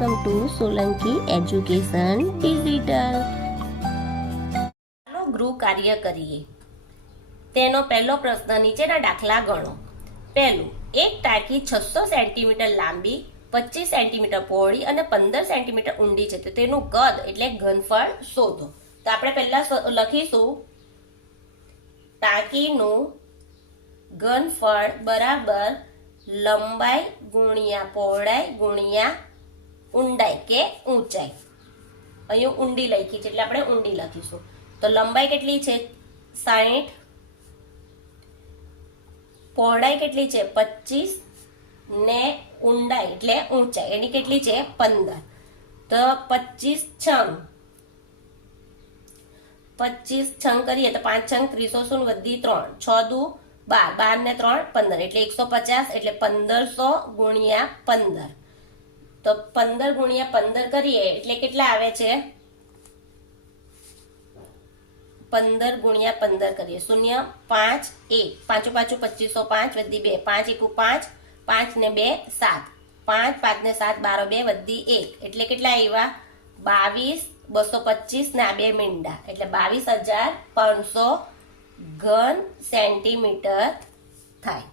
Welcome to Solanki education digital. ચાલો ગૃહ કાર્ય કરીએ. તેનો પહેલો પ્રશ્ન નીચેના દાખલા ગણો. પહેલું, એક ટાંકી 600 સેન્ટીમીટર લાંબી, 25 સેન્ટીમીટર પહોળી અને 15 સેન્ટીમીટર ઊંડી છે, તો તેનું કદ એટલે ઘનફળ શોધો. તો આપણે પહેલા લખીશું ટાંકીનું ઘનફળ બરાબર લંબાઈ ગુણ્યા પહોળાઈ ગુણ્યા ઊંડાઈ કે ઊંચાઈ. અહીંયા ઊંડી લખી છે એટલે આપણે ઊંડી લખીશું. તો લંબાઈ કેટલી છે 60, પહોળાઈ કેટલી છે 25 ને ઊંડાઈ એટલે ઊંચાઈ એની કેટલી છે 15. તો 25 છંગ કરીએ તો 5 છંગ 300 વધી 3, 6 દુ 12, 12 ને 3 15 એટલે 150 એટલે 1500 ગુણ્યા 15. તો 15 ગુણ્યા 15 કરીએ એટલે કેટલા આવે છે 15 ગુણ્યા 15 કરીએ 0 5 1 પાંચું 2505 વધી 2 5 1 5 5 ને 2 7 5 5 ને 7 12 2 વધી 1 એટલે કેટલા આવ્યા 22,225 ને આ 2 મીંડા એટલે 22,500 ઘન સેન્ટીમીટર થાય.